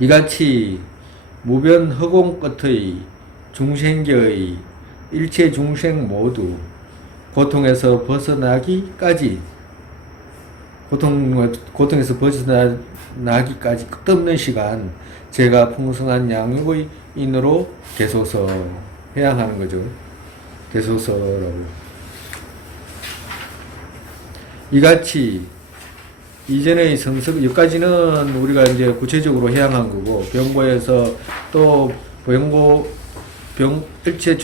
이같이 무변 허공 끝의 중생계의 일체 중생 모두 고통에서 벗어나기까지 고통에서 벗어나기까지 끝없는 시간 제가 풍성한 양육의 인으로 되소서 해양하는 거죠. 되소서라고. 이같이 이전의 성석, 여기까지는 우리가 이제 구체적으로 해양한 거고, 병고에서 또 일체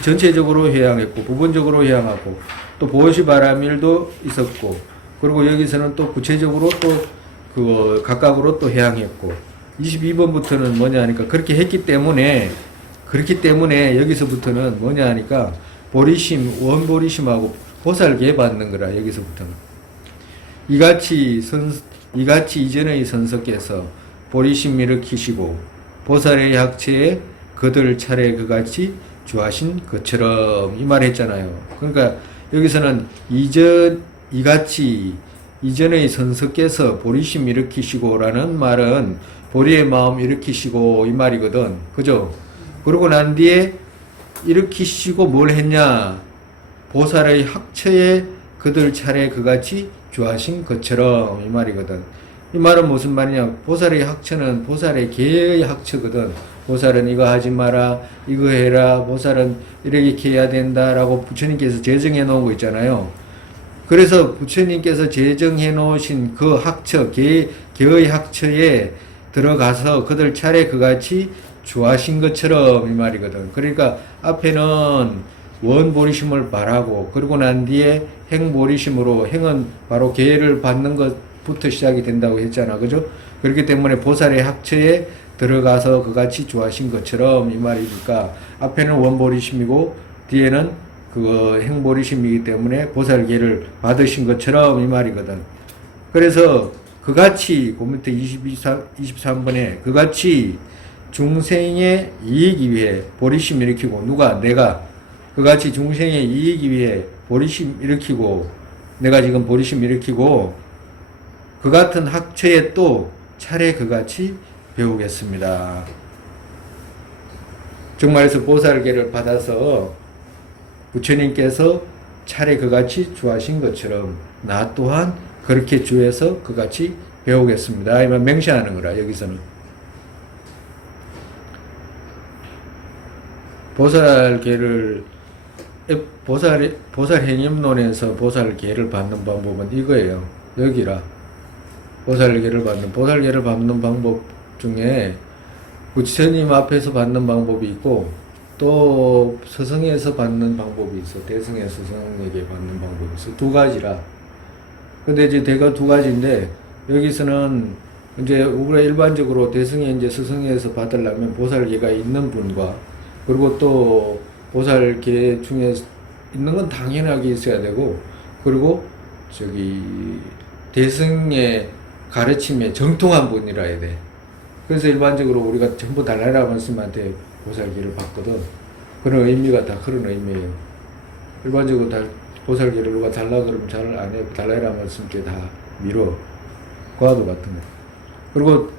전체적으로 해양했고, 부분적으로 해양하고, 또 보시 바라밀도 있었고, 그리고 여기서는 또 구체적으로 또 각각으로 또 해양했고, 22번부터는 뭐냐 하니까 그렇게 했기 때문에 여기서부터는 뭐냐 하니까 원보리심하고 보살계 받는 거라, 여기서부터는. 이같이 이전의 선석께서 보리심 일으키시고 보살의 학체에 그들 차례 그같이 주하신 것처럼 이 말 했잖아요. 그러니까 여기서는 이같이 이전의 선석께서 보리심 일으키시고라는 말은 보리의 마음 일으키시고 이 말이거든. 그죠? 그러고 난 뒤에 일으키시고 뭘 했냐? 보살의 학처에 그들 차례 그같이 주하신 것처럼 이 말이거든. 이 말은 무슨 말이냐? 보살의 학처는 보살의 계의 학처거든. 보살은 이거 하지 마라, 이거 해라, 보살은 이렇게 해야 된다라고 부처님께서 제정해 놓은 거 있잖아요. 그래서 부처님께서 제정해 놓으신 그 학처, 계의 학처에 들어가서 그들 차례 그같이 주하신 것처럼 이 말이거든. 그러니까 앞에는 원보리심을 바라고, 그러고 난 뒤에 행보리심으로, 행은 바로 계를 받는 것부터 시작이 된다고 했잖아. 그죠? 그렇기 때문에 보살의 학처에 들어가서 그같이 주하신 것처럼 이 말이니까 앞에는 원보리심이고 뒤에는 행보리심이기 때문에 보살계를 받으신 것처럼 이 말이거든. 그래서 그같이 그 밑에 23번에 그같이 중생의 이익이 위해 보리심 일으키고, 누가? 내가 그같이 중생의 이익이 위해 보리심 일으키고, 내가 지금 보리심 일으키고 그 같은 학처에 또 차례 그같이 배우겠습니다. 정말에서 보살계를 받아서 부처님께서 차례 그같이 주하신 것처럼 나 또한 그렇게 주해서 그같이 배우겠습니다. 이만 맹세하는 거라. 여기서는 보살 행임론에서 보살계를 받는 방법은 이거예요. 여기라. 보살계를 받는 방법 중에 부처님 앞에서 받는 방법이 있고, 또 서성에서 받는 방법이 있어. 대승의 서성에게 받는 방법이 있어. 두 가지라. 근데 이제 대가 두 가지인데, 여기서는 이제 우리가 일반적으로 대승에 이제 서성에서 받으려면 보살계가 있는 분과, 그리고 또 보살계 중에 있는 건 당연하게 있어야 되고, 그리고 대승의 가르침에 정통한 분이라 해야 돼. 그래서 일반적으로 우리가 전부 달라라 말씀한테 보살계를 받거든. 그런 의미가 다 그런 의미예요. 일반적으로 보살계를 누가 달라 그러면 잘 안 해. 달라라 말씀께 다 밀어. 과도 같은 거. 그리고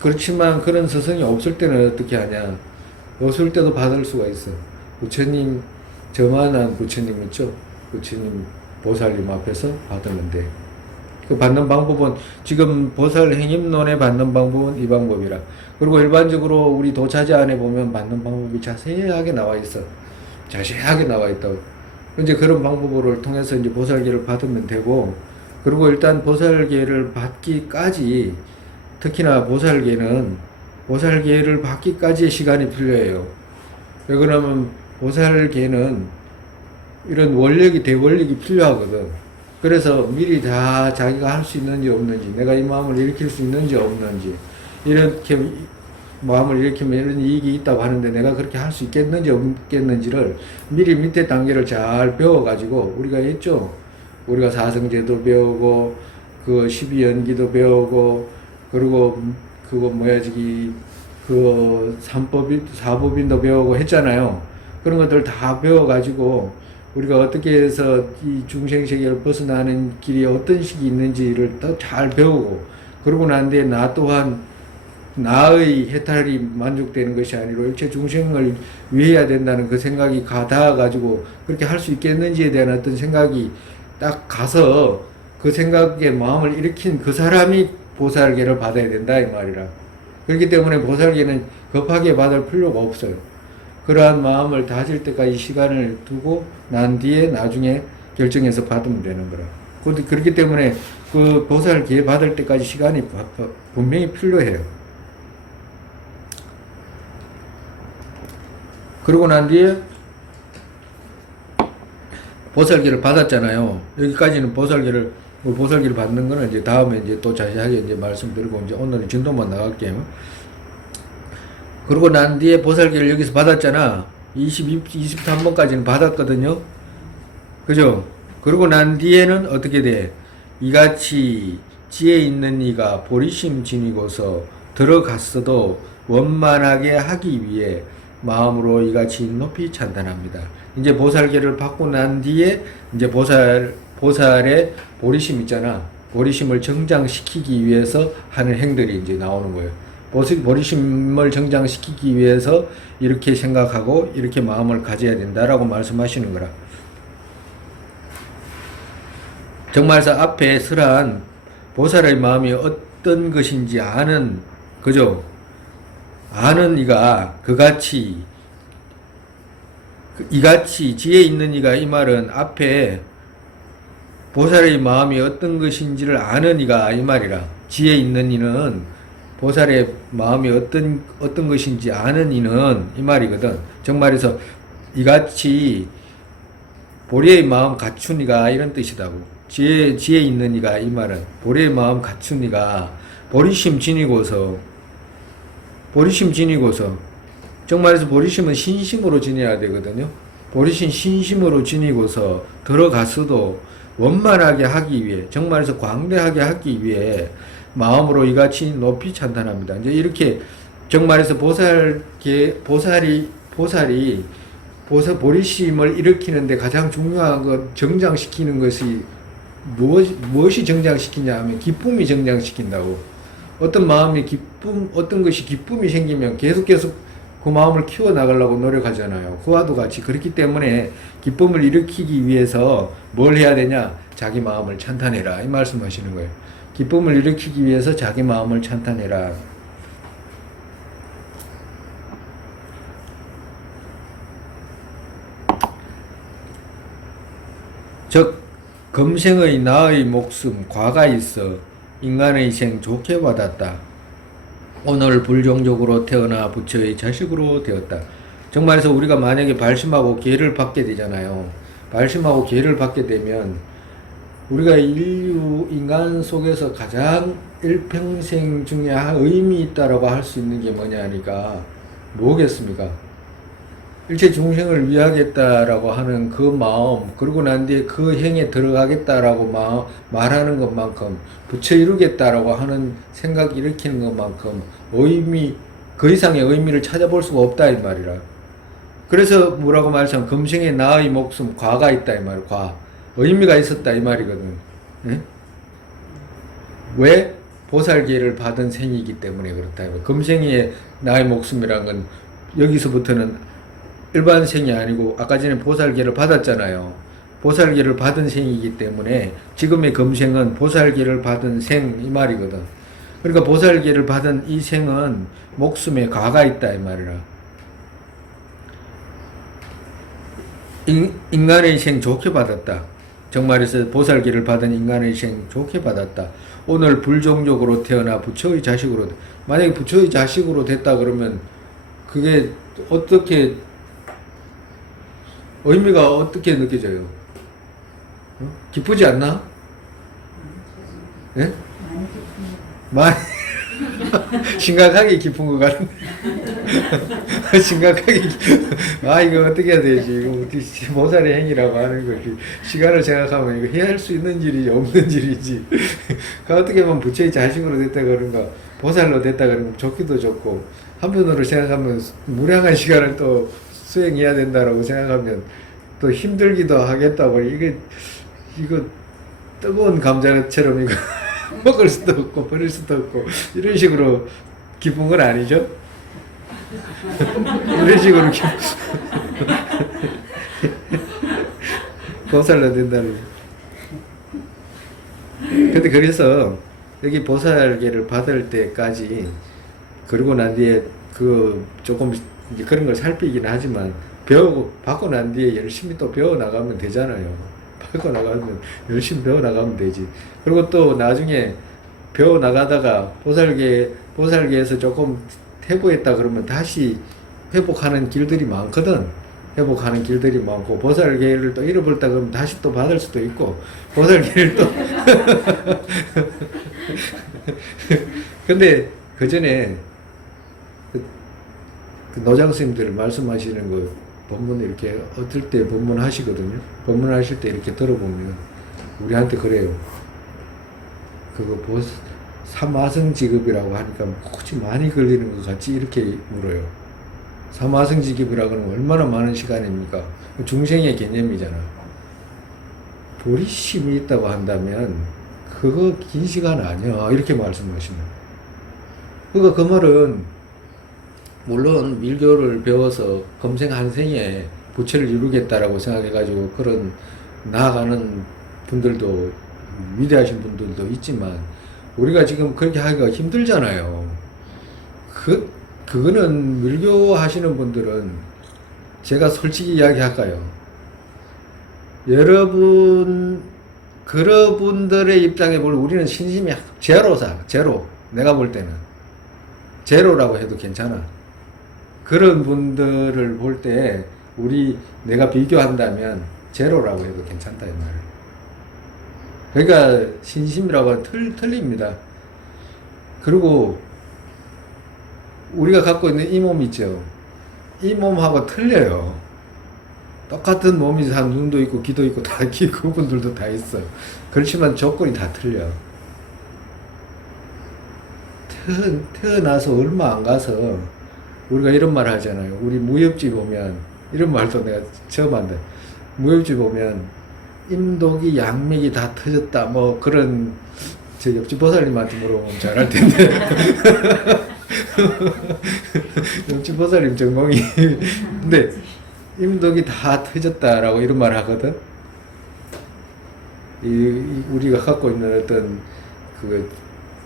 그렇지만 그런 서성이 없을 때는 어떻게 하냐? 없을 때도 받을 수가 있어. 부처님, 저만한 부처님 있죠? 부처님 보살님 앞에서 받으면 돼. 그 받는 방법은 지금 보살 행임론에 받는 방법은 이 방법이라. 그리고 일반적으로 우리 도차자 안에 보면 받는 방법이 자세하게 나와 있어. 자세하게 나와 있다고. 이제 그런 방법을 통해서 이제 보살계를 받으면 되고, 그리고 일단 보살계를 받기까지, 특히나 보살계를 받기까지의 시간이 필요해요. 왜 그러면 보살계는 이런 대원력이 필요하거든. 그래서 미리 다 자기가 할 수 있는지 없는지, 내가 이 마음을 일으킬 수 있는지 없는지, 이렇게 마음을 일으키면 이런 이익이 있다고 하는데 내가 그렇게 할 수 있겠는지 없겠는지를 미리 밑에 단계를 잘 배워가지고, 우리가 했죠. 우리가 사성제도 배우고, 12연기도 배우고, 그리고 사법인도 배우고 했잖아요. 그런 것들 다 배워가지고, 우리가 어떻게 해서 이 중생세계를 벗어나는 길이 어떤 식이 있는지를 더 잘 배우고, 그러고 난 뒤에 나 또한 나의 해탈이 만족되는 것이 아니라 일체 중생을 위해야 된다는 그 생각이 닿아가지고 그렇게 할 수 있겠는지에 대한 어떤 생각이 딱 가서 그 생각에 마음을 일으킨 그 사람이 보살계를 받아야 된다 이 말이라. 그렇기 때문에 보살계는 급하게 받을 필요가 없어요. 그러한 마음을 다질 때까지 시간을 두고 난 뒤에 나중에 결정해서 받으면 되는 거라. 그렇기 때문에 그 보살계 받을 때까지 시간이 분명히 필요해요. 그러고 난 뒤에 보살계를 받았잖아요. 여기까지는 보살계를 받는 거는 이제 다음에 이제 또 자세하게 이제 말씀드리고 이제 오늘은 진도만 나갈게요. 그러고 난 뒤에 보살계를 여기서 받았잖아. 23번까지는 받았거든요. 그죠? 그러고 난 뒤에는 어떻게 돼? 이같이 지혜 있는 이가 보리심 지니고서 들어갔어도 원만하게 하기 위해 마음으로 이같이 높이 찬탄합니다. 이제 보살계를 받고 난 뒤에 이제 보살의 보리심 있잖아. 보리심을 정장시키기 위해서 하는 행들이 이제 나오는 거예요. 보리심을 정장시키기 위해서 이렇게 생각하고 이렇게 마음을 가져야 된다라고 말씀하시는 거라. 정말서 앞에 설한 보살의 마음이 어떤 것인지 아는, 그죠? 아는 이가 이같이 지혜 있는 이가, 이 말은 앞에 보살의 마음이 어떤 것인지를 아는 이가 이 말이라. 지혜 있는 이는 보살의 마음이 어떤 것인지 아는 이는 이 말이거든. 정말에서 이같이 보리의 마음 갖춘 이가 이런 뜻이다고. 지혜 있는 이가 이 말은 보리의 마음 갖춘 이가 보리심 지니고서 정말에서 보리심은 신심으로 지내야 되거든요. 보리심 신심으로 지니고서 들어갔어도 원만하게 하기 위해, 정말에서 광대하게 하기 위해 마음으로 이같이 높이 찬탄합니다. 이제 이렇게 정말에서 보리심을 일으키는데 가장 중요한 것, 정장시키는 것이 무엇이 정장시키냐 하면 기쁨이 정장시킨다고. 어떤 것이 기쁨이 생기면 계속 그 마음을 키워나가려고 노력하잖아요. 그와도 같이. 그렇기 때문에 기쁨을 일으키기 위해서 뭘 해야 되냐? 자기 마음을 찬탄해라. 이 말씀 하시는 거예요. 기쁨을 일으키기 위해서 자기 마음을 찬탄해라. 즉 금생의 나의 목숨 과가 있어 인간의 생 좋게 받았다. 오늘 불종족으로 태어나 부처의 자식으로 되었다. 정말해서 우리가 만약에 발심하고 기회를 받게 되잖아요. 발심하고 기회를 받게 되면 우리가 인간 속에서 가장 일평생 중에 의미 있다라고 할 수 있는 게 뭐냐 하니까 뭐겠습니까? 일체 중생을 위하겠다라고 하는 그 마음, 그러고 난 뒤에 그 행에 들어가겠다라고 말하는 것만큼, 부처 이루겠다라고 하는 생각 일으키는 것만큼 그 이상의 의미를 찾아볼 수가 없다 이 말이라. 그래서 뭐라고 말하자면 금생에 나의 목숨 과가 있다 이 말. 과 의미가 있었다 이 말이거든. 네? 왜? 보살계를 받은 생이기 때문에 그렇다. 금생에 나의 목숨이란 건 여기서부터는 일반 생이 아니고 아까 전에 보살계를 받았잖아요. 보살계를 받은 생이기 때문에 지금의 금생은 보살계를 받은 생 이 말이거든. 그러니까 보살계를 받은 이 생은 목숨에 과가 있다 이 말이라. 인간의 생 좋게 받았다. 정말에서 보살계를 받은 인간의 생 좋게 받았다. 오늘 불종족으로 태어나 부처의 자식으로, 만약에 부처의 자식으로 됐다 그러면 그게 어떻게 의미가 어떻게 느껴져요? 기쁘지 않나? 예? 많이 심각하게 기쁜 것 같은데. 심각하게 이거 어떻게 해야 되지? 이거 보살의 행위라고 하는 거지. 시간을 생각하면 이거 해야 할 수 있는 일이지 없는 일이지. 어떻게 보면 부처의 자식으로 됐다 그런가 보살로 됐다 그러면 좋기도 좋고, 한편으로 생각하면 무량한 시간을 또 수행해야 된다라고 생각하면 또 힘들기도 하겠다고. 이거 뜨거운 감자처럼 이거 먹을 수도 없고 버릴 수도 없고 이런 식으로 기쁜 건 아니죠? 이런 식으로 보살로 된다는 거. 근데 그래서 여기 보살계를 받을 때까지 그러고 난 뒤에 그 조금 이제 그런 걸 살피긴 하지만 받고 난 뒤에 열심히 또 배워 나가면 되잖아요. 받고 나가면 열심히 배워 나가면 되지. 그리고 또 나중에 배워 나가다가 보살계에서 조금 퇴보했다 그러면 다시 회복하는 길들이 많거든. 회복하는 길들이 많고 보살계를 또 잃어버렸다 그러면 다시 또 받을 수도 있고 보살계를 또 근데 그 전에 그 노장 스님들 말씀하시는 거 법문 이렇게 어떨 때 법문 하시거든요. 법문 하실 때 이렇게 들어보면 우리한테 그래요. 그거 삼화성 지급이라고 하니까 혹시 많이 걸리는 것 같이 이렇게 물어요. 삼화성 지급이라고 하면 얼마나 많은 시간입니까? 중생의 개념이잖아. 보리심이 있다고 한다면 그거 긴 시간 아니야. 이렇게 말씀하시는. 그러니까 그 말은 물론 밀교를 배워서 금생 한 생에 부처를 이루겠다라고 생각해가지고 그런 나아가는 분들도 위대하신 분들도 있지만 우리가 지금 그렇게 하기가 힘들잖아요. 그거는 밀교 하시는 분들은 제가 솔직히 이야기할까요? 그분들의 입장에 보면 우리는 신심이 제로. 내가 볼 때는. 제로라고 해도 괜찮아. 그런 분들을 볼 때 내가 비교한다면 제로라고 해도 괜찮다 이 말이에요. 그러니까 신심이라고 하면 틀립니다. 그리고 우리가 갖고 있는 이 몸 있죠. 이 몸하고 틀려요. 똑같은 몸이 다 눈도 있고 귀도 있고 다 그분들도 다 있어. 그렇지만 조건이 다 틀려. 태어나서 얼마 안 가서 우리가 이런 말 하잖아요. 우리 무협지 보면 이런 말도 내가 처음 한다. 무협지 보면 임독이 양맥이 다 터졌다 뭐 그런 저 옆집 보살님한테 물어보면 잘할 텐데 옆집 보살님 전공이 근데 임독이 다 터졌다라고 이런 말 하거든. 우리가 갖고 있는 어떤 그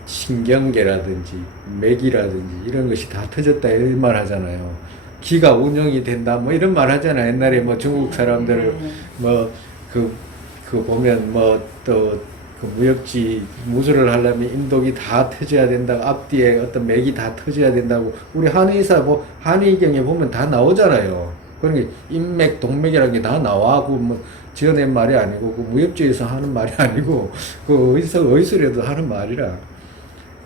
신경계라든지 맥이라든지 이런 것이 다 터졌다 이런 말 하잖아요. 기가 운영이 된다 뭐 이런 말 하잖아요. 옛날에 뭐 중국 사람들 뭐 그 보면 뭐 또 그 무역지 무술을 하려면 임독이 다 터져야 된다고 앞뒤에 어떤 맥이 다 터져야 된다고 우리 한의사 한의경에 보면 다 나오잖아요. 그러니까 인맥 동맥이라는 게 다 나와. 뭐 지어낸 말이 아니고 그 무협지에서 하는 말이 아니고 그 의술에도 하는 말이라.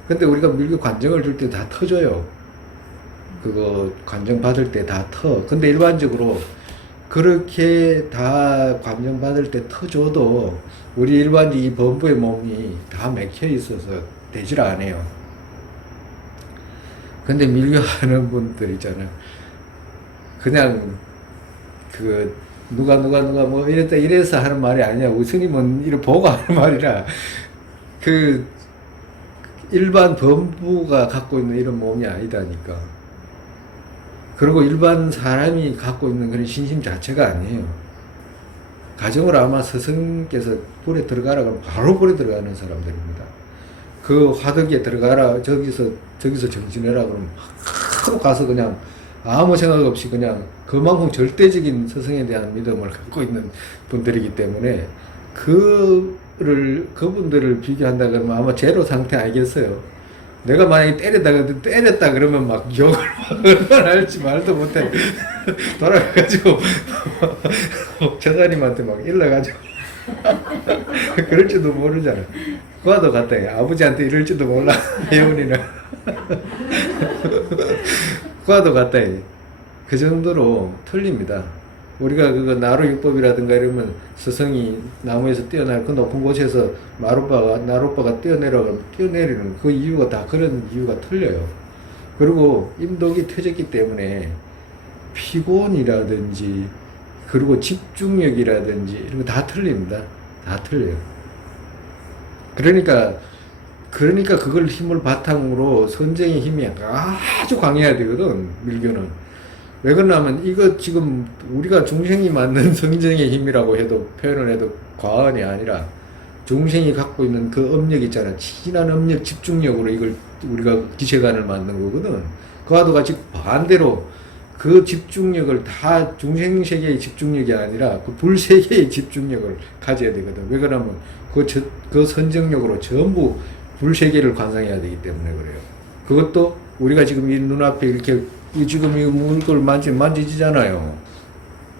근데 우리가 밀교 관정을 줄 때 다 터져요. 그거 관정 받을 때 다 터. 근데 일반적으로 그렇게 다 관정 받을 때 터져도 우리 일반적 이 범부의 몸이 다 맥혀 있어서 되질 않아요. 근데 밀교하는 분들 있잖아요. 그냥 누가 뭐 이래서 하는 말이 아니야. 우리 스님은 이를 보고 하는 말이라 일반 범부가 갖고 있는 이런 몸이 아니다니까. 그리고 일반 사람이 갖고 있는 그런 신심 자체가 아니에요. 가정을 아마 스승께서 불에 들어가라 그러면 바로 불에 들어가는 사람들입니다. 그 화덕에 들어가라, 저기서 정진해라 그러면 바로 가서 그냥 아무 생각 없이 그냥 그만큼 절대적인 스승에 대한 믿음을 갖고 있는 분들이기 때문에 그분들을 비교한다 그러면 아마 제로 상태 아니겠어요? 내가 만약에 때렸다 그러면 막 욕을 얼마나 할지 말도 못해. 돌아가가지고, 처사님한테 막 일러가지고. 그럴지도 모르잖아. 그와도 같다. 아버지한테 이럴지도 몰라. 예훈이는. 그와도 같다. 그 정도로 틀립니다. 우리가 나루육법이라든가 이러면 스승이 나무에서 그 높은 곳에서 나룻바가 뛰어내리는 그 이유가 다 그런 이유가 틀려요. 그리고 임독이 터졌기 때문에 피곤이라든지 그리고 집중력이라든지 이런 거 다 틀립니다. 다 틀려요. 그러니까 그러니까 그걸 힘을 바탕으로 선정의 힘이 아주 강해야 되거든, 밀교는. 왜 그러냐면 이거 지금 우리가 중생이 만든 성정의 힘이라고 해도 표현을 해도 과언이 아니라 중생이 갖고 있는 그 업력 있잖아. 진한 업력, 집중력으로 이걸 우리가 기세관을 만든 거거든. 그와도 같이 반대로 그 집중력을 다 중생세계의 집중력이 아니라 그 불세계의 집중력을 가져야 되거든. 왜 그러냐면 그 선정력으로 전부 불세계를 관상해야 되기 때문에 그래요. 그것도 우리가 지금 이 눈앞에 이렇게 지금 이 물걸 만지잖아요.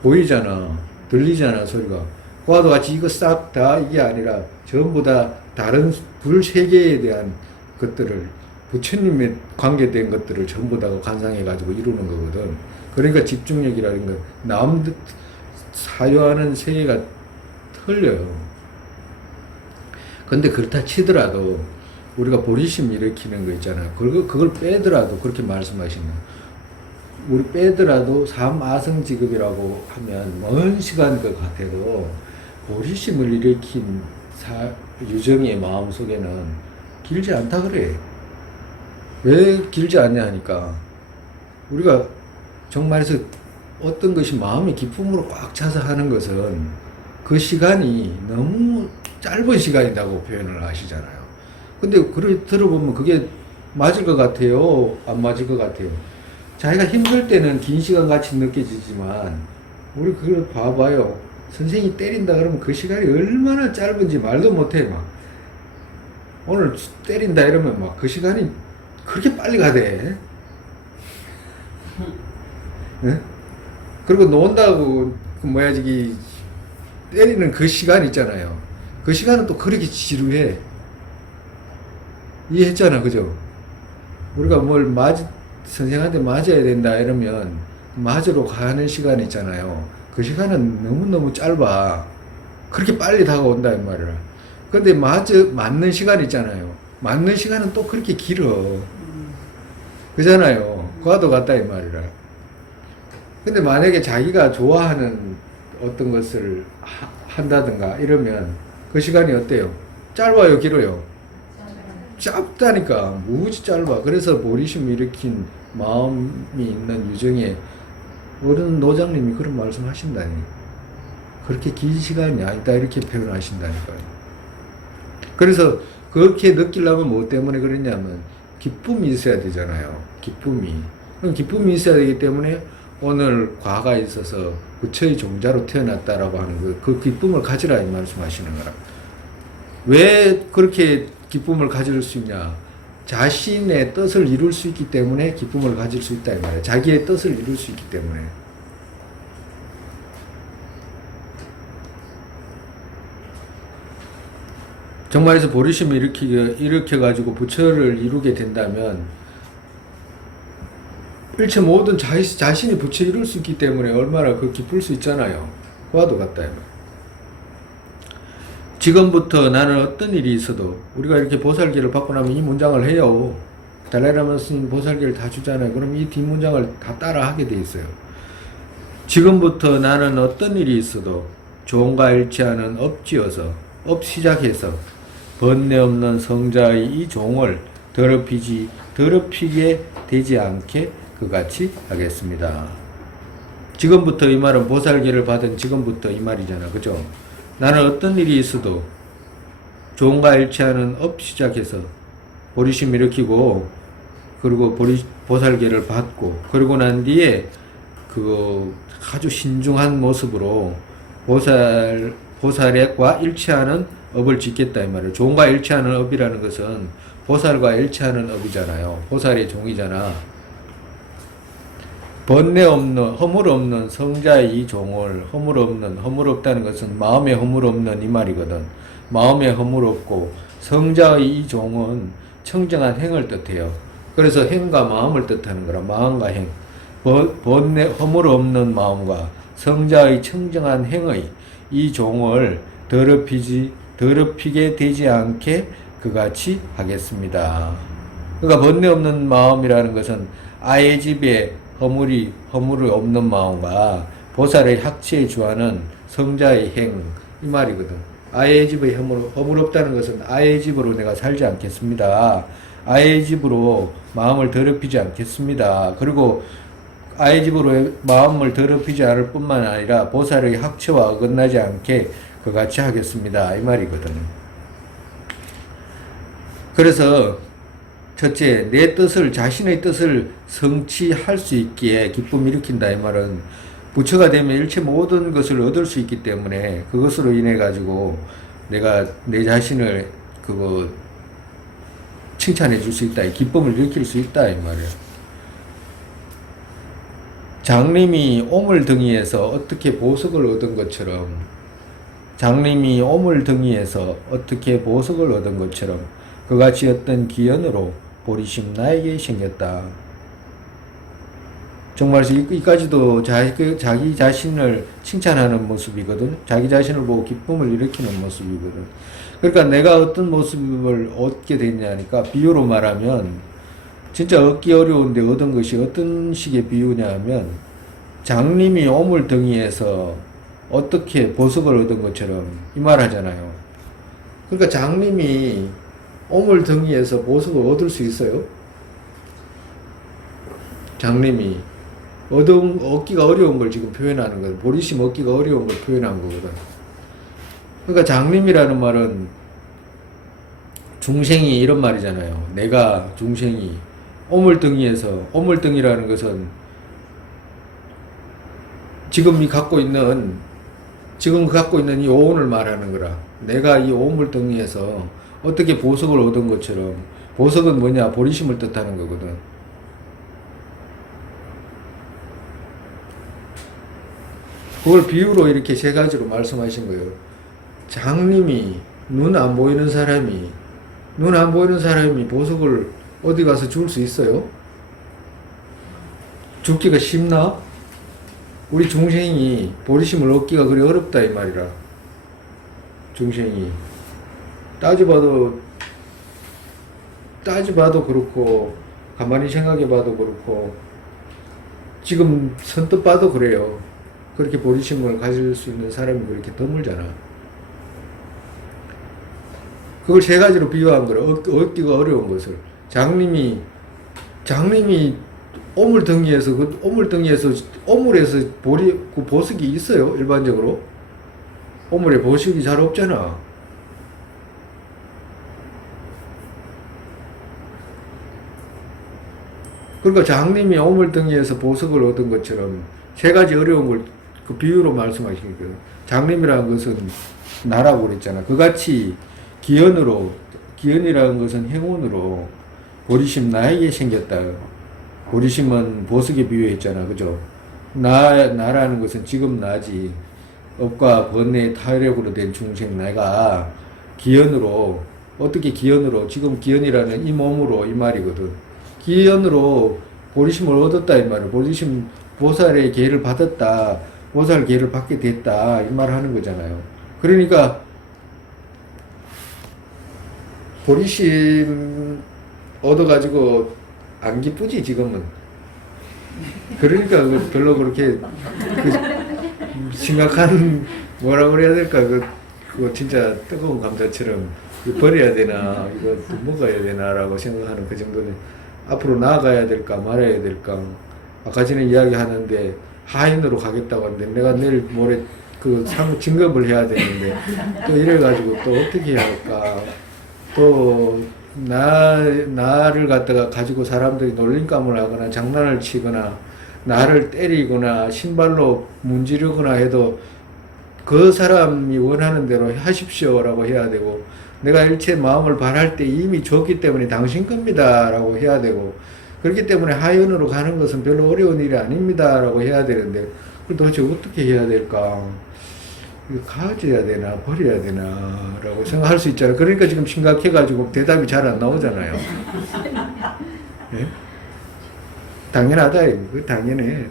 보이잖아. 들리잖아, 소리가. 그와도 같이 이거 싹 다 이게 아니라 전부 다 다른 불세계에 대한 것들을 부처님에 관계된 것들을 전부 다 관상해가지고 이루는 거거든. 그러니까 집중력이라는 건 남들 사유하는 세계가 틀려요. 근데 그렇다 치더라도 우리가 보리심 일으키는 거 있잖아요. 그걸 빼더라도 그렇게 말씀하시는 우리 빼더라도 삼아성지급이라고 하면 먼 시간 것 같아도 보리심을 일으킨 유정의 마음 속에는 길지 않다 그래. 왜 길지 않냐 하니까 우리가 정말에서 어떤 것이 마음의 기쁨으로 꽉 차서 하는 것은 그 시간이 너무 짧은 시간이라고 표현을 하시잖아요. 근데 들어보면 그게 맞을 것 같아요? 안 맞을 것 같아요? 자기가 힘들 때는 긴 시간 같이 느껴지지만 우리 그걸 봐봐요. 선생님이 때린다 그러면 그 시간이 얼마나 짧은지 말도 못해. 막 오늘 때린다 이러면 막 그 시간이 그렇게 빨리 가대. 네? 그리고 논다고 저기 때리는 그 시간 있잖아요. 그 시간은 또 그렇게 지루해. 이해했잖아, 그죠? 우리가 선생한테 맞아야 된다 이러면 맞으러 가는 시간 있잖아요. 그 시간은 너무너무 짧아. 그렇게 빨리 다가온다 이 말이야. 근데 맞는 시간 있잖아요. 맞는 시간은 또 그렇게 길어. 그잖아요. 그와도 같다 이 말이라. 근데 만약에 자기가 좋아하는 어떤 것을 한다든가 이러면 그 시간이 어때요? 짧아요, 길어요? 짧다니까. 무지 짧아. 그래서 보리심 일으킨 마음이 있는 유정에 어른 노장님이 그런 말씀 하신다니. 그렇게 긴 시간이 아니다 이렇게 표현하신다니까요. 그래서 그렇게 느끼려면 뭐 때문에 그랬냐면 기쁨이 있어야 되잖아요. 기쁨이. 그럼 기쁨이 있어야 되기 때문에 오늘 과가 있어서 부처의 종자로 태어났다라고 하는 그 기쁨을 가지라 이 말씀하시는 거라. 왜 그렇게 기쁨을 가질 수 있냐? 자신의 뜻을 이룰 수 있기 때문에 기쁨을 가질 수 있다 이 말이에요. 자기의 뜻을 이룰 수 있기 때문에. 정말에서 보리심을 일으켜가지고 부처를 이루게 된다면 일체 모든 자신이 부처 이룰 수 있기 때문에 얼마나 기쁠 수 있잖아요. 그와도 같다. 지금부터 나는 어떤 일이 있어도 우리가 이렇게 보살기를 받고 나면 이 문장을 해요. 달라이라마 스님 보살기를 다 주잖아요. 그럼 이 뒷문장을 다 따라 하게 돼 있어요. 지금부터 나는 어떤 일이 있어도 종과 일치하는 업지어서 시작해서 번뇌 없는 성자의 이 종을 더럽히게 되지 않게 그같이 하겠습니다. 지금부터 이 말은 보살기를 받은 지금부터 이 말이잖아. 그죠? 나는 어떤 일이 있어도 종과 일치하는 업 시작해서 보리심 일으키고 그리고 보살기를 받고 그러고 난 뒤에 아주 신중한 모습으로 보살과 일치하는 업을 짓겠다 이 말이에요. 종과 일치하는 업이라는 것은 보살과 일치하는 업이잖아요. 보살의 종이잖아. 번뇌 없는 허물 없는 성자의 이 종을 허물 없다는 것은 마음에 허물 없는 이 말이거든. 마음에 허물 없고 성자의 이 종은 청정한 행을 뜻해요. 그래서 행과 마음을 뜻하는 거라. 마음과 행. 번뇌 허물 없는 마음과 성자의 청정한 행의 이 종을 더럽히게 되지 않게 그같이 하겠습니다. 그러니까 번뇌 없는 마음이라는 것은 아의 집에 허물이 없는 마음과 보살의 학치에 주하는 성자의 행 이 말이거든. 아이의 집에 허물 없다는 것은 아이의 집으로 내가 살지 않겠습니다. 아이의 집으로 마음을 더럽히지 않겠습니다. 그리고 아이의 집으로 마음을 더럽히지 않을 뿐만 아니라 보살의 학처와 어긋나지 않게 그같이 하겠습니다. 이 말이거든. 그래서 첫째, 내 뜻을, 자신의 뜻을 성취할 수 있기에 기쁨을 일으킨다. 이 말은 부처가 되면 일체 모든 것을 얻을 수 있기 때문에 그것으로 인해 가지고 내가 내 자신을 칭찬해 줄 수 있다. 기쁨을 일으킬 수 있다. 이 말이야. 장님이 오물등이에서 어떻게 보석을 얻은 것처럼, 장님이 오물등이에서 어떻게 보석을 얻은 것처럼 그같이 어떤 기연으로 보리심 나에게 생겼다. 정말 이까지도 자기 자신을 칭찬하는 모습이거든. 자기 자신을 보고 기쁨을 일으키는 모습이거든. 그러니까 내가 어떤 모습을 얻게 됐냐니까, 비유로 말하면 진짜 얻기 어려운데 얻은 것이 어떤 식의 비유냐 하면, 장님이 오물덩이에서 어떻게 보석을 얻은 것처럼 이 말 하잖아요. 그러니까 장님이 오물덩이에서 보석을 얻을 수 있어요? 장님이 얻기가 어려운 걸 지금 표현하는 거예요. 보리심 얻기가 어려운 걸 표현한 거거든. 그러니까 장님이라는 말은 중생이 이런 말이잖아요. 내가 중생이 오물덩이에서, 오물덩이라는 것은 지금 갖고 있는 이 오온을 말하는 거라. 내가 이 오물덩이에서 어떻게 보석을 얻은 것처럼, 보석은 뭐냐? 보리심을 뜻하는 거거든. 그걸 비유로 이렇게 세 가지로 말씀하신 거예요. 장님이, 눈 안 보이는 사람이 보석을 어디 가서 줄 수 있어요? 죽기가 쉽나? 우리 중생이 보리심을 얻기가 그리 어렵다 이 말이라. 중생이 따져봐도 그렇고, 가만히 생각해봐도 그렇고, 지금 선뜻 봐도 그래요. 그렇게 보리심을 가질 수 있는 사람이 그렇게 드물잖아. 그걸 세 가지로 비유한 거라. 얻기가 어려운 것을. 장님이 오물덩이에서 오물에서 보석이 있어요? 일반적으로? 오물에 보석이 잘 없잖아. 그러니까 장님이 오물덩이에서 보석을 얻은 것처럼 세 가지 어려운 걸 그 비유로 말씀하신 거예요. 장님이라는 것은 나라고 그랬잖아. 그같이 기연이라는 것은 행운으로 보리심 나에게 생겼다. 보리심은 보석에 비유했잖아. 그죠? 나라는 것은 지금 나지. 업과 번뇌의 타력으로 된 중생 내가 기연으로, 어떻게 기연으로, 지금 기연이라는 이 몸으로 이 말이거든. 기연으로 보리심을 얻었다 이 말이야. 보리심, 보살의 계를 받았다. 보살 계를 받게 됐다. 이 말 하는 거잖아요. 그러니까 보리심 얻어가지고 안 기쁘지 지금은. 그러니까 별로 그렇게 심각한 뭐라 그래야 될까, 그거 진짜 뜨거운 감자처럼 버려야 되나, 이거 먹어야 되나라고 생각하는 그 정도는. 앞으로 나아가야 될까 말아야 될까. 아까 전에 이야기하는데 하인으로 가겠다고 하는데 내가 내일 모레 진급을 해야 되는데 또 이래가지고 또 어떻게 해야 할까. 또 나를 갖다가 가지고 사람들이 놀림감을 하거나 장난을 치거나 나를 때리거나 신발로 문지르거나 해도 그 사람이 원하는 대로 하십시오라고 해야 되고, 내가 일체 마음을 바랄 때 이미 줬기 때문에 당신 겁니다 라고 해야 되고, 그렇기 때문에 하연으로 가는 것은 별로 어려운 일이 아닙니다 라고 해야 되는데, 그걸 도대체 어떻게 해야 될까? 가져야 되나 버려야 되나 라고 생각할 수 있잖아요. 그러니까 지금 심각해가지고 대답이 잘 안 나오잖아요. 예? 당연하다. 그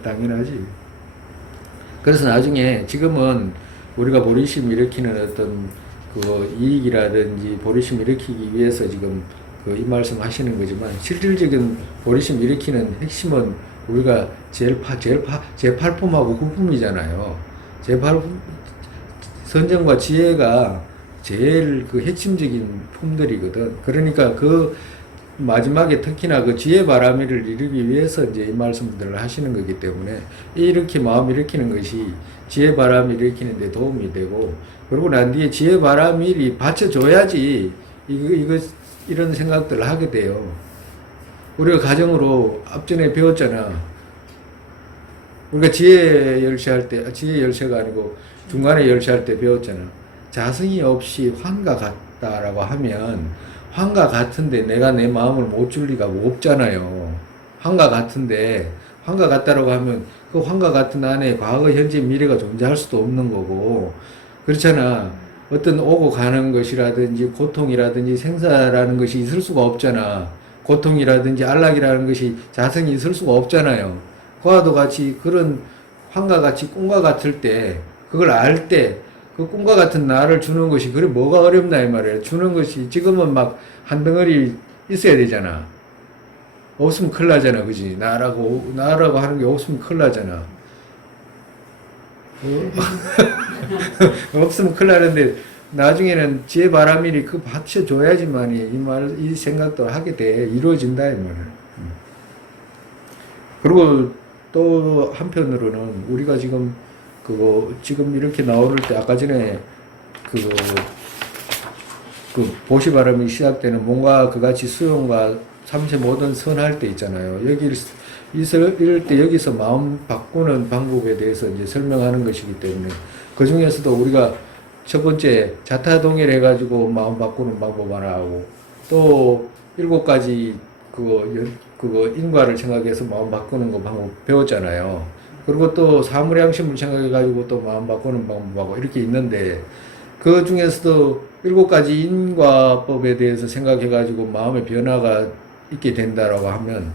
당연하지. 그래서 나중에 지금은 우리가 보리심 일으키는 어떤 그 이익이라든지 보리심 일으키기 위해서 지금 이 말씀 하시는 거지만, 실질적인 보리심 일으키는 핵심은 우리가 제8품하고 9품이잖아요. 선정과 지혜가 제일 그 핵심적인 품들이거든. 그러니까 그 마지막에 특히나 그 지혜 바람이를 이루기 위해서 이제 이 말씀들을 하시는 거기 때문에 이렇게 마음 일으키는 것이 지혜 바람을 일으키는 데 도움이 되고, 그러고 난 뒤에 지혜 바람일이 받쳐줘야지 이런 생각들을 하게 돼요. 우리가 가정으로 앞전에 배웠잖아. 우리가 지혜 열쇠할 때, 지혜 열쇠가 아니고 중간에 열쇠할 때 배웠잖아. 자성이 없이 환과 같다라고 하면 환과 같은데 내가 내 마음을 못 줄 리가 없잖아요. 환과 같은데, 환과 같다라고 하면 그 환과 같은 안에 과거, 현재, 미래가 존재할 수도 없는 거고, 그렇잖아. 어떤 오고 가는 것이라든지 고통이라든지 생사라는 것이 있을 수가 없잖아. 고통이라든지 안락이라는 것이 자성이 있을 수가 없잖아요. 그와도 같이 그런 환과 같이 꿈과 같을 때, 그걸 알 때, 그 꿈과 같은 나를 주는 것이 그래 뭐가 어렵나 이 말이에요. 주는 것이 지금은 막 한 덩어리 있어야 되잖아. 없으면 큰일 나잖아, 그지? 나라고 하는 게 없으면 큰일 나잖아. 없으면 큰일 나는데 나중에는 지혜 바람일이 그 받쳐줘야지만이 이 생각도 하게 돼. 이루어진다 이 말이에요. 그리고 또 한편으로는 우리가 지금 지금 이렇게 나오를 때 아까 전에 보시 바람이 시작되는 뭔가 그같이 수용과 삼세 모든 선할 때 있잖아요. 이럴 때 여기서 마음 바꾸는 방법에 대해서 이제 설명하는 것이기 때문에 그 중에서도 우리가 첫 번째 자타동일 해가지고 마음 바꾸는 방법 하나 하고, 또 7가지 그거 인과를 생각해서 마음 바꾸는 거 방법 배웠잖아요. 그리고 또 사물양심을 생각해가지고 또 마음 바꾸는 방법하고 이렇게 있는데, 그 중에서도 7가지 인과법에 대해서 생각해가지고 마음의 변화가 있게 된다라고 하면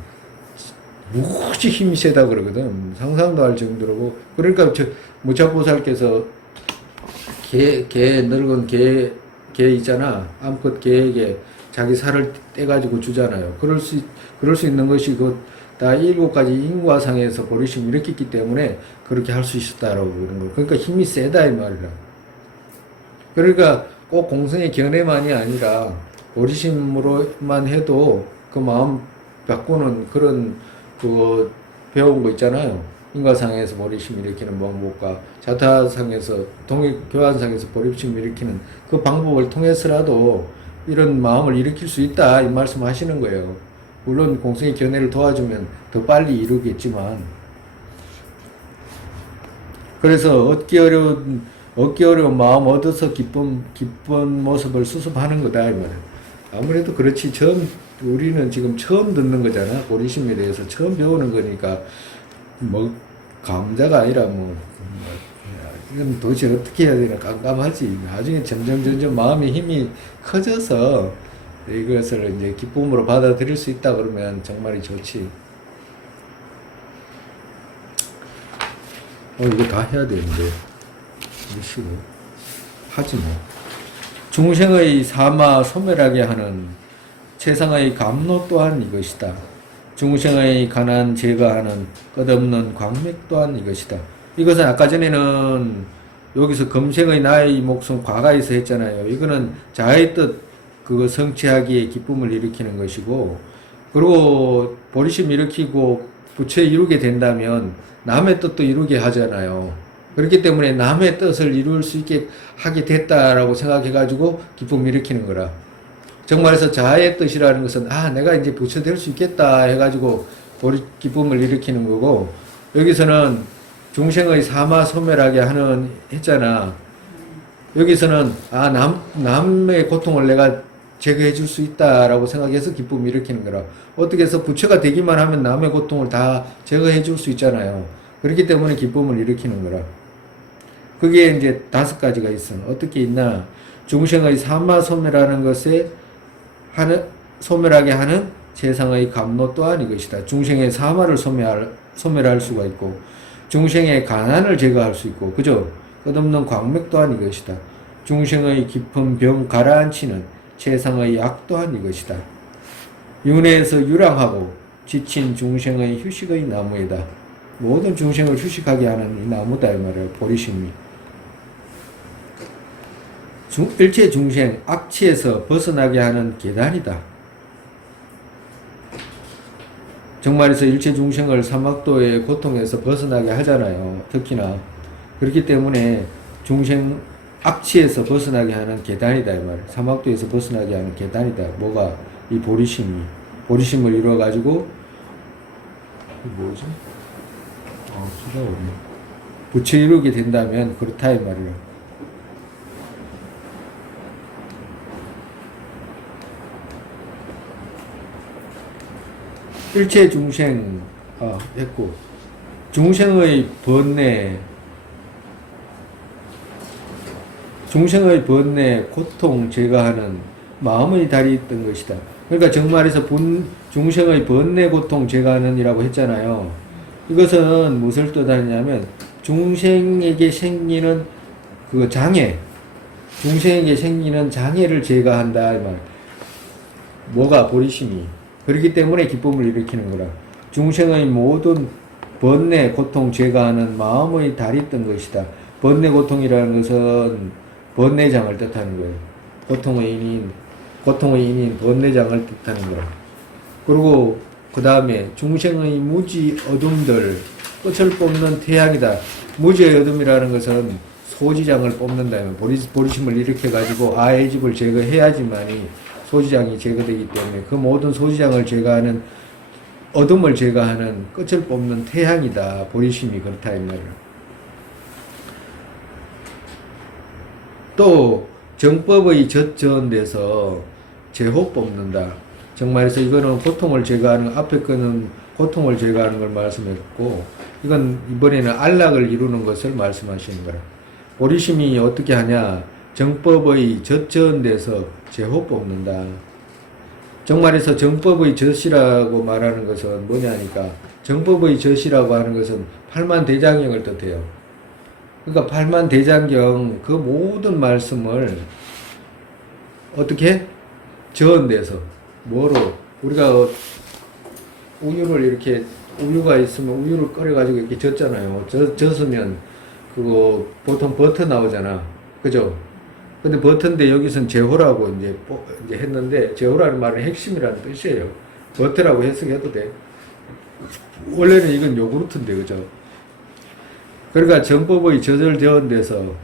무지 힘이 세다 그러거든. 상상도 할 정도로. 그러니까 무차보살께서 늙은 개 있잖아. 암컷 개에게 자기 살을 떼가지고 주잖아요. 그럴 수 있는 것이 다 7가지 인과상에서 버리심을 일으켰기 때문에 그렇게 할 수 있었다라고 그러는 거. 그러니까 힘이 세다 이 말이라. 그러니까 꼭 공성의 견해만이 아니라 버리심으로만 해도 그 마음 바꾸는 그런 배운 거 있잖아요. 인과상에서 버리심 일으키는 방법과 자타상에서 교환상에서 버리심 일으키는 그 방법을 통해서라도 이런 마음을 일으킬 수 있다 이 말씀 하시는 거예요. 물론 공성의 견해를 도와주면 더 빨리 이루겠지만, 그래서 얻기 어려운 마음 얻어서 기쁜 모습을 수습하는 거다 이 말이에요. 아무래도 그렇지. 우리는 지금 처음 듣는 거잖아. 보리심에 대해서 처음 배우는 거니까 뭐 감자가 아니라 이건 도대체 어떻게 해야 되나 깜깜하지. 나중에 점점 마음의 힘이 커져서 이것을 이제 기쁨으로 받아들일 수 있다 그러면 정말이 좋지. 이거 다 해야 되는데 싫어. 하지 뭐. 중생의 사마 소멸하게 하는 세상의 감로 또한 이것이다. 중생의 가난 제거하는 끝없는 광맥 또한 이것이다. 이것은 아까 전에는 여기서 금생의 나의 목숨 과가에서 했잖아요. 이거는 자의 뜻 그거 성취하기에 기쁨을 일으키는 것이고, 그리고 보리심 일으키고 부처 이루게 된다면 남의 뜻도 이루게 하잖아요. 그렇기 때문에 남의 뜻을 이룰 수 있게 하게 됐다라고 생각해가지고 기쁨을 일으키는 거라. 정말에서 자아의 뜻이라는 것은 내가 이제 부처 될 수 있겠다 해가지고 기쁨을 일으키는 거고, 여기서는 중생의 사마 소멸하게 하는 했잖아. 여기서는 남의 고통을 내가 제거해 줄 수 있다라고 생각해서 기쁨을 일으키는 거라. 어떻게 해서 부처가 되기만 하면 남의 고통을 다 제거해 줄 수 있잖아요. 그렇기 때문에 기쁨을 일으키는 거라. 그게 이제 5가지가 있어. 어떻게 있나? 중생의 사마 소멸하는 것에 소멸하게 하는 세상의 감로 또한 이것이다. 중생의 사마를 소멸할 수가 있고, 중생의 가난을 제거할 수 있고, 그죠? 끝없는 광맥 또한 이것이다. 중생의 깊은 병 가라앉히는 세상의 약 또한 이것이다. 윤회에서 유랑하고 지친 중생의 휴식의 나무이다. 모든 중생을 휴식하게 하는 이 나무다 이 말이에요. 보리심이. 일체 중생 악취에서 벗어나게 하는 계단이다. 정말에서 일체 중생을 삼학도의 고통에서 벗어나게 하잖아요. 특히나 그렇기 때문에 중생 악취에서 벗어나게 하는 계단이다 이 말이에요. 삼학도에서 벗어나게 하는 계단이다. 뭐가? 이 보리심을 이루어 가지고 뭐지? 수가 없네. 부처 이루게 된다면 그렇다 이 말이에요. 일체 중생 했고 중생의 번뇌 고통 제거하는 마음의 달이 있던 것이다. 그러니까 정말에서 중생의 번뇌 고통 제거하는 이라고 했잖아요. 이것은 무엇을 뜻하냐면 중생에게 생기는 그 중생에게 생기는 장애를 제거한다 이 말. 뭐가? 보리심이. 그렇기 때문에 기쁨을 일으키는 거라. 중생의 모든 번뇌 고통 제거하는 마음의 달이 있던 것이다. 번뇌 고통이라는 것은 번뇌장을 뜻하는 거예요. 고통의 인인 번뇌장을 뜻하는 거라. 그리고 그 다음에 중생의 무지 어둠들 끝을 뽑는 태양이다. 무지의 어둠이라는 것은 소지장을 뽑는다면 보리심을 일으켜 가지고 아의 집을 제거해야지만이 소지장이 제거되기 때문에 그 모든 소지장을 제거하는 어둠을 제거하는 끝을 뽑는 태양이다. 보리심이 그렇다 이 말이에요. 또 정법의 젖전돼서 제호 뽑는다. 정말에서 이거는 고통을 제거하는 앞에 거는 고통을 제거하는 걸 말씀했고 이건 이번에는 안락을 이루는 것을 말씀하시는 거라. 보리심이 어떻게 하냐? 정법의 젖전돼서 제호 뽑는다. 정말에서 정법의 젖이라고 말하는 것은 뭐냐니까 정법의 젖이라고 하는 것은 팔만대장경을 뜻해요. 그러니까 팔만대장경 그 모든 말씀을 어떻게? 저언돼서 뭐로? 우리가 우유를 이렇게 우유가 있으면 우유를 끓여가지고 이렇게 젓잖아요. 젓으면 그거 보통 버터 나오잖아. 그죠? 근데 버터인데 여기서는 제호라고 이제 했는데 제호라는 말은 핵심이라는 뜻이에요. 버터라고 해석해도 돼. 원래는 이건 요구르트인데 그죠? 그러니까 정법의 젖을 저언돼서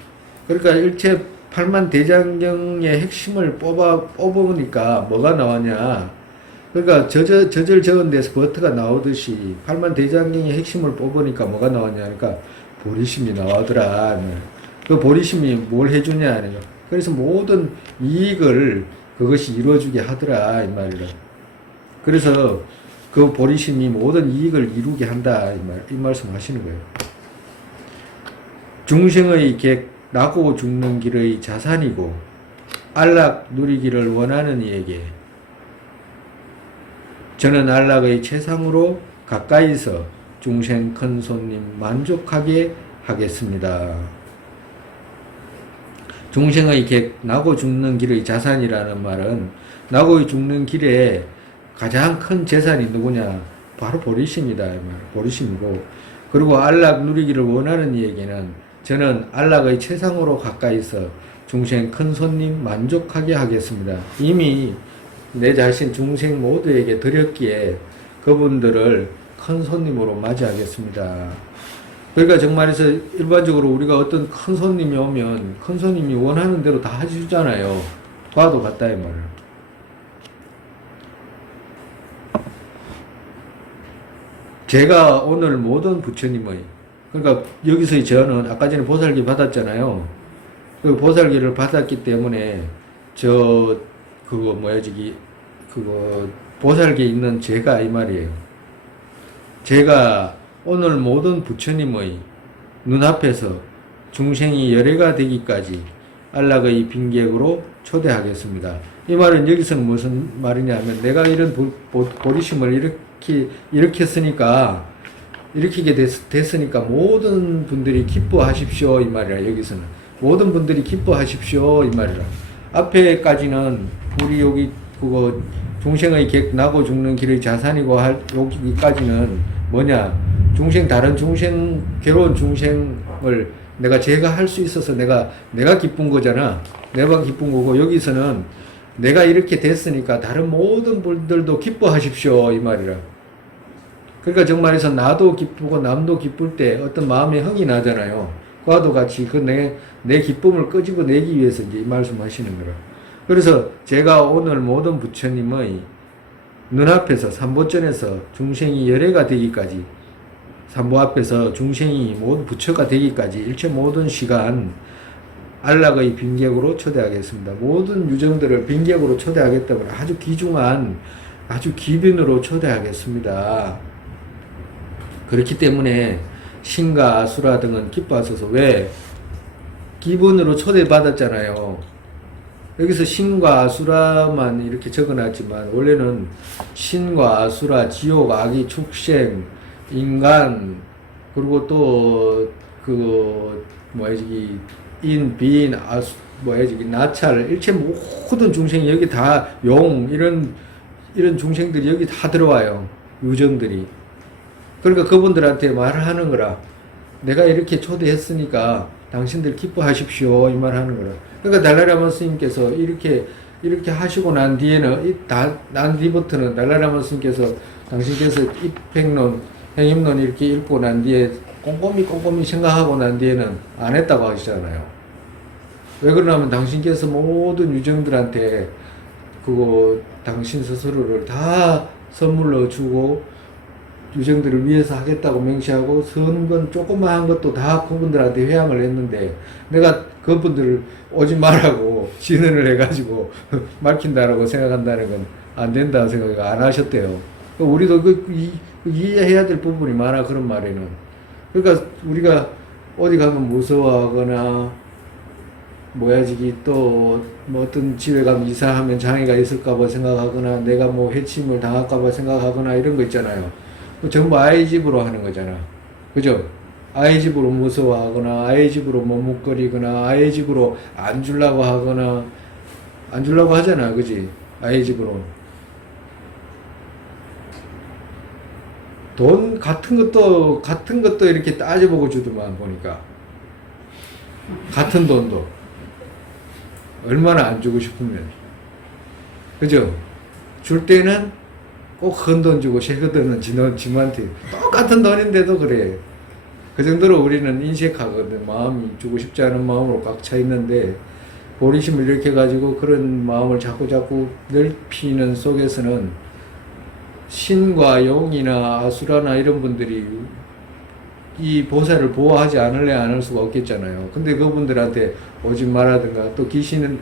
그러니까 일체 팔만대장경의 핵심을 뽑으니까 뭐가 나왔냐? 그러니까 젖을 저언돼서 버터가 나오듯이 팔만대장경의 핵심을 뽑으니까 뭐가 나왔냐? 그러니까 보리심이 나오더라. 그 보리심이 뭘 해주냐? 그래서 모든 이익을 그것이 이루어주게 하더라 이 말이라. 그래서 그 보리심이 모든 이익을 이루게 한다 이 말씀 하시는 거예요. 중생의 객 나고 죽는 길의 자산이고 안락 누리기를 원하는 이에게 저는 안락의 최상으로 가까이서 중생 큰 손님 만족하게 하겠습니다. 중생의 객 나고 죽는 길의 자산이라는 말은 나고 죽는 길에 가장 큰 재산이 누구냐? 바로 보리심이다. 보리심이고 그리고 안락 누리기를 원하는 이에게는 저는 안락의 최상으로 가까이서 중생 큰 손님 만족하게 하겠습니다. 이미 내 자신 중생 모두에게 드렸기에 그분들을 큰 손님으로 맞이하겠습니다. 그러니까 정말에서 일반적으로 우리가 어떤 큰 손님이 오면 큰 손님이 원하는 대로 다 해주잖아요. 과도 같다 이 말이에요. 제가 오늘 모든 부처님의 그러니까 여기서의 저는 아까 전에 보살기 받았잖아요. 그 보살기를 받았기 때문에 보살기에 있는 제가 이 말이에요. 제가 오늘 모든 부처님의 눈앞에서 중생이 열애가 되기까지 안락의 빈객으로 초대하겠습니다. 이 말은 여기서는 무슨 말이냐면 내가 이런 보리심을 일으키게 됐으니까 모든 분들이 기뻐하십시오 이 말이라. 여기서는 모든 분들이 기뻐하십시오 이 말이라. 앞에까지는 우리 여기 그거 중생의 객 나고 죽는 길의 자산이고 여기까지는 뭐냐? 다른 중생 괴로운 중생을 제가 할 수 있어서 내가 기쁜 거잖아. 내가 기쁜 거고, 여기서는 내가 이렇게 됐으니까 다른 모든 분들도 기뻐하십시오. 이 말이라. 그러니까 정말해서 나도 기쁘고 남도 기쁠 때 어떤 마음의 흥이 나잖아요. 그와도 같이 내 기쁨을 끄집어 내기 위해서 이제 이 말씀 하시는 거라. 그래서 제가 오늘 모든 부처님의 눈앞에서 삼보전에서 중생이 열애가 되기까지, 삼보 앞에서 중생이 모두 부처가 되기까지 일체 모든 시간 안락의 빈객으로 초대하겠습니다. 모든 유정들을 빈객으로 초대하겠다고 아주 귀중한 아주 기빈으로 초대하겠습니다. 그렇기 때문에 신과 아수라 등은 기뻐하소서. 왜? 기본으로 초대받았잖아요. 여기서 신과 아수라만 이렇게 적어놨지만 원래는 신과 아수라, 지옥, 악의, 축생, 인간, 그리고 또 인, 빈, 나찰, 일체 모든 중생이 여기 다 이런 중생들이 여기 다 들어와요. 유정들이. 그러니까 그분들한테 말을 하는 거라. 내가 이렇게 초대했으니까 당신들 기뻐하십시오. 이 말 하는 거라. 그러니까 달라라마 스님께서 이렇게 하시고 난 뒤에는, 난 뒤부터는 달라라마 스님께서 당신께서 입행론, 행임론 이렇게 읽고 난 뒤에 꼼꼼히 생각하고 난 뒤에는 안 했다고 하시잖아요. 왜 그러냐면 당신께서 모든 유정들한테 당신 스스로를 다 선물로 주고 유정들을 위해서 하겠다고 명시하고 선 건 조그마한 것도 다 그분들한테 회양을 했는데 내가 그분들을 오지 말라고 진언을 해가지고 막힌다라고 생각한다는 건 안 된다 생각 안 하셨대요. 우리도 이해해야 될 부분이 많아. 그런 말에는. 그러니까 우리가 어디 가면 무서워하거나 또 어떤 집에 가면 이사하면 장애가 있을까봐 생각하거나 내가 해침을 당할까봐 생각하거나 이런 거 있잖아요. 전부 아이 집으로 하는 거잖아. 그죠? 아이 집으로 무서워하거나 아이 집으로 머뭇거리거나 아이 집으로 안 주려고 하거나 안 주려고 하잖아. 그지? 아이 집으로. 돈 같은 것도 이렇게 따져보고 주더만 보니까. 같은 돈도. 얼마나 안 주고 싶으면. 그죠? 줄 때는 꼭 큰 돈 주고 새거든은 지한테 똑같은 돈인데도 그래. 그 정도로 우리는 인색하거든. 마음이 주고 싶지 않은 마음으로 꽉 차 있는데 보리심을 이렇게 가지고 그런 마음을 자꾸 넓히는 속에서는 신과 용이나 아수라나 이런 분들이 이 보살을 보호하지 않을 수가 없겠잖아요. 근데 그분들한테 오지 말라든가 또 귀신은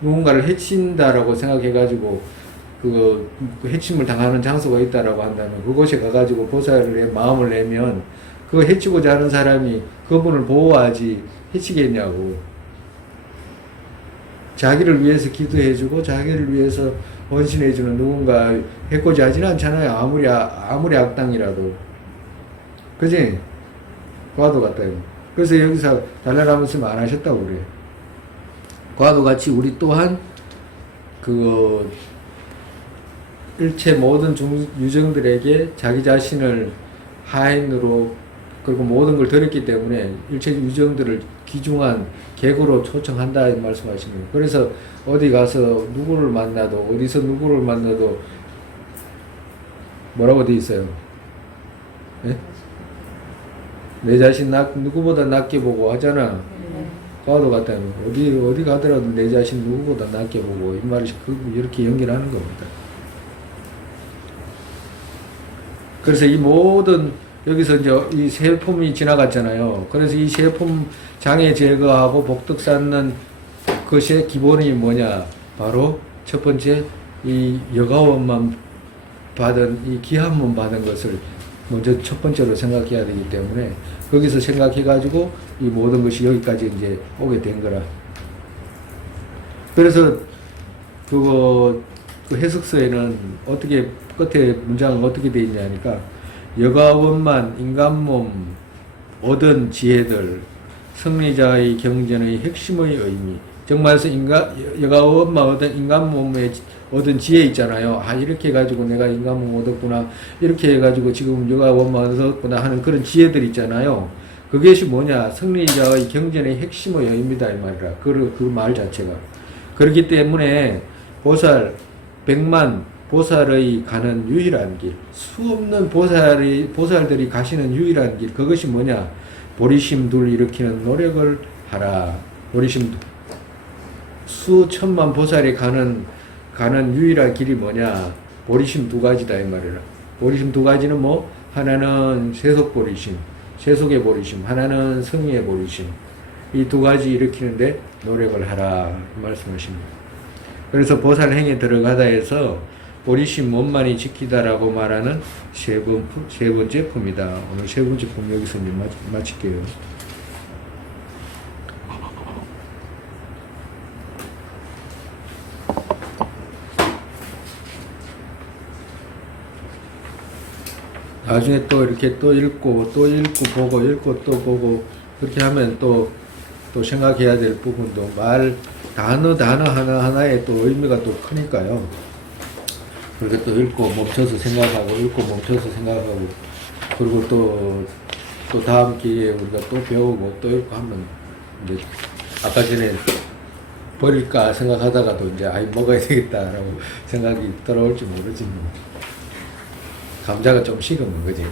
누군가를 해친다라고 생각해가지고 해침을 당하는 장소가 있다라고 한다면 그곳에 가가지고 보살의 마음을 내면 그거 해치고자 하는 사람이 그분을 보호하지 해치겠냐고. 자기를 위해서 기도해주고 자기를 위해서 헌신해주는 누군가 해코지 하지는 않잖아요. 아무리 악당이라도. 그지? 과도 같다. 그래서 여기서 달라라마 스님 안 하셨다고 그래. 과도 같이 우리 또한 일체 모든 유정들에게 자기 자신을 하인으로 그리고 모든 걸 드렸기 때문에 일체 유정들을 귀중한 객으로 초청한다 이 말씀하시는 거예요. 그래서 어디 가서 누구를 만나도 어디서 누구를 만나도 뭐라고 돼 있어요? 네? 내 자신 누구보다 낮게 보고 하잖아. 과도 같다. 어디 가더라도 내 자신 누구보다 낮게 보고 이 말이 이렇게 연결하는 겁니다. 그래서 이 모든 여기서 이제 이 세폼이 지나갔잖아요. 그래서 이 세폼 장애 제거하고 복덕 쌓는 것의 기본이 뭐냐? 바로 첫 번째 이 여가원만 받은 이 기한문 받은 것을 먼저 첫 번째로 생각해야 되기 때문에 거기서 생각해가지고 이 모든 것이 여기까지 이제 오게 된 거라. 그래서 그 해석서에는 어떻게 끝에 문장은 어떻게 되어 있냐니까 여가원만 인간몸 얻은 지혜들 승리자의 경전의 핵심의 의미. 정말서 여가원만 얻은 인간몸에 얻은 지혜 있잖아요. 이렇게 해가지고 내가 인간몸 얻었구나. 이렇게 해가지고 지금 여가원만 얻었구나 하는 그런 지혜들 있잖아요. 그것이 뭐냐? 승리자의 경전의 핵심의 의미다 이 말이라. 그 말 자체가. 그렇기 때문에 보살, 백만 보살의 가는 유일한 길, 수없는 보살들이 가시는 유일한 길, 그것이 뭐냐? 보리심 둘 일으키는 노력을 하라. 보리심 수천만 보살이 가는 유일한 길이 뭐냐? 보리심 두 가지다 이 말이라. 보리심 두 가지는 뭐? 하나는 세속 보리심, 세속의 보리심, 하나는 성의의 보리심. 이 두 가지 일으키는데 노력을 하라 말씀하십니다. 그래서 보살행에 들어가다 해서 보리심 원만히 지키다라고 말하는 세 번째 품이다. 오늘 세 번째 품 여기서 마칠게요. 나중에 또 이렇게 또 읽고 보고 또 보고 그렇게 하면 또 생각해야 될 부분도 단어 하나하나에 또 의미가 또 크니까요. 그렇게 또 읽고 멈춰서 생각하고 그리고 또 다음 기회에 우리가 또 배우고 또 읽고 하면 이제 아까 전에 버릴까 생각하다가도 이제 먹어야 되겠다라고 생각이 들어올지 모르지 뭐. 감자가 좀 식으면 그지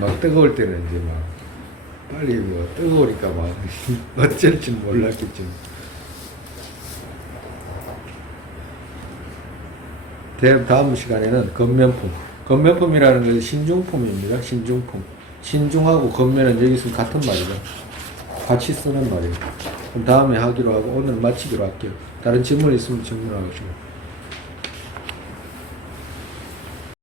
막 뜨거울 때는 이제 막 빨리 뭐 뜨거우니까 막 어쩔지 몰랐겠죠. 다음 시간에는 건면품이라는 것은 신중품입니다. 신중하고 건면은 여기 있으면 같은 말이죠. 같이 쓰는 말이에요. 그럼 다음에 하기로 하고 오늘 마치기로 할게요. 다른 질문 있으면 질문하시고.